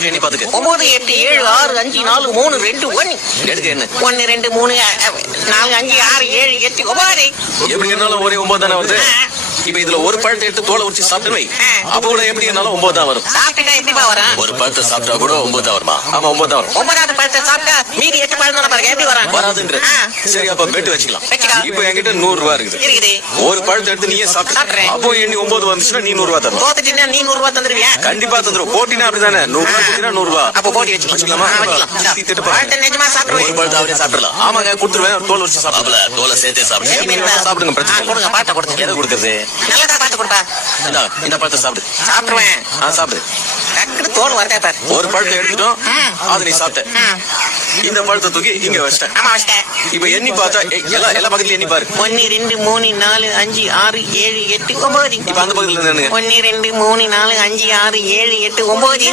ஒரு எண்ணி பாத்துக்க. 9 8 7 6 5 4 3 2 1 எடுக்க என்ன 1 2 3 4 5 6 7 8 9. எப்படி இருந்தாலும் ஒரே 9 தானே வருது. இப்ப இதுல ஒரு பழத்தை எடுத்து தோலை உரிச்சு சாப்பிட்டு வை. அப்ப கூட எப்படி இருந்தாலும் 9 தான் வரும். சாப்பிட்டா எப்படிப்பா வரும்? ஒரு பழத்தை சாப்பிட்டா கூட 9 தான் வருமா? ஆமா 9 தான் வரும். 9வது பழத்தை சாப்பிட்டா மீதி 8 பழம் தானே பாருங்க எப்படி வரும்? வராதுன்ற. சரி அப்ப பெட்டு வச்சுக்கலாம். இப்ப என்கிட்ட 100 ரூபாய் இருக்குது. இருக்குது. ஒரு பழத்தை எடுத்து நீயே சாப்பிட்டு அப்போ எண்ணி 9 வந்துச்சுன்னா நீ 100 ரூபாய் தரணும். தோத்துட்டீங்கன்னா நீ 100 ரூபாய் தந்துருவியா? கண்டிப்பா தந்துரும். போட்டினா அப்படிதானே 100 ரூபாய் கொடுத்தா 100 ரூபாய். அப்ப போட்டி வச்சுக்கலாமா? பழத்தை நிஜமா சாப்பிடுவேன். ஒரு பழத்தை அப்படியே சாப்பிடலாம். ஆமாங்க கொடுத்துருவேன். தோல் உரிச்சு சாப்பிடல. தோலை சேர்த்தே சாப்பிடுங்க. சாப்பிடுங்க பிரச்சனை. கொடுங்க பழத்தை கொடுங்க. எதை கொடுக்கறது? நல்லதா பார்த்து கொடுப்பா. இந்த பழத்தை சாப்பிடு. சாப்பிடுவேன். சாப்பிடு. டக்குனு தோல் வரதே பாரு. ஒரு பழத்தை எடுத்துட்டோம். அது நீ சாப்பிட்ட. இந்த பழத்தை தூக்கி இங்க வச்சிட்டேன். ஆமா வச்சிட்டேன். இப்ப எண்ணி பார்த்தா எல்லா பக்கத்துலயும் எண்ணி பாரு. 1 2 3 4 5 6 7 8 9. இப்ப அந்த பக்கத்துல நின்னுங்க. 1 2 3 4 5 6 7 8 9.